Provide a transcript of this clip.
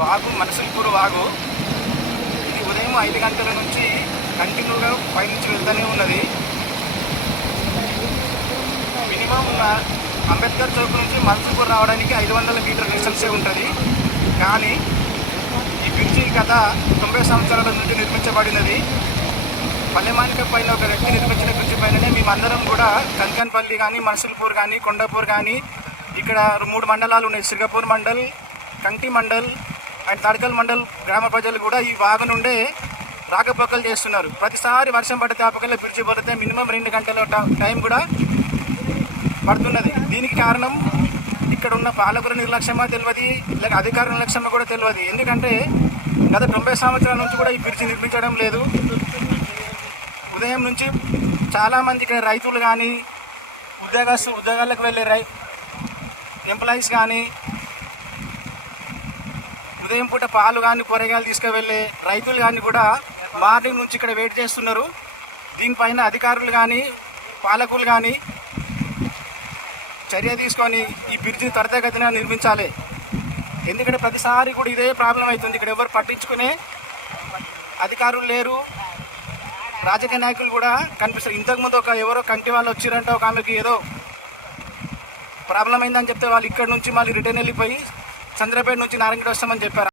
వాగు మనసుల్పూర్ వాగు. ఇది ఉదయం 5 గంటల నుంచి కంటిన్యూగా పైనుంచి వెళ్తూనే ఉన్నది. మినిమం అంబేద్కర్ చౌక్ నుంచి మనసుల్పూర్ రావడానికి 500 మీటర్ డిస్టెన్సే ఉంటుంది. కానీ ఈ బ్రిడ్జి గత 90 సంవత్సరాల నుంచి నిర్మించబడినది. పల్లెమానిక పైన ఒక వ్యక్తి నిర్మించిన బ్రిడ్జి పైననే మేమందరం కూడా కంకన్పల్లి కానీ, మనసుల్పూర్ కానీ, కొండాపూర్ కానీ, ఇక్కడ 3 మండలాలు ఉన్నాయి. సిర్గపూర్ మండల్, కంటి మండల్ అండ్ తడకల్ మండల్ గ్రామ ప్రజలు కూడా ఈ వాగు నుండే రాకపోకలు చేస్తున్నారు. ప్రతిసారి వర్షం పడితే ఆపకల్లా బ్రిడ్జి పడితే మినిమం 2 గంటల టైం కూడా పడుతున్నది. దీనికి కారణం ఇక్కడ ఉన్న పాలకుల నిర్లక్ష్యమా తెలియదు, లేక అధికారుల నిర్లక్ష్యమా కూడా తెలియదు. ఎందుకంటే గత 90 సంవత్సరాల నుంచి కూడా ఈ బ్రిడ్జి నిర్మించడం లేదు. ఉదయం నుంచి చాలామంది ఇక్కడ రైతులు కానీ, ఉద్యోగాలకు వెళ్ళే ఎంప్లాయీస్ కానీ, ఉదయం పూట పాలు కానీ కూరగాయలు తీసుకువెళ్ళే రైతులు కానీ కూడా మార్నింగ్ నుంచి ఇక్కడ వెయిట్ చేస్తున్నారు. దీనిపైన అధికారులు కానీ, పాలకులు కానీ చర్య తీసుకొని ఈ బ్రిడ్జి త్వరితగతిన నిర్మించాలి. ఎందుకంటే ప్రతిసారి కూడా ఇదే ప్రాబ్లం అవుతుంది. ఇక్కడ ఎవరు పట్టించుకునే అధికారులు లేరు, రాజకీయ నాయకులు కూడా కనిపిస్తారు. ఇంతకుముందు ఎవరో కంటి వాళ్ళు వచ్చిరంటే ఒక ఆమెకి ఏదో ప్రాబ్లం అయిందని చెప్తే వాళ్ళు ఇక్కడ నుంచి మళ్ళీ రిటర్న్ వెళ్ళిపోయి చంద్రపేట నుంచి నారాయణగఢ్ వస్తామని చెప్పారు.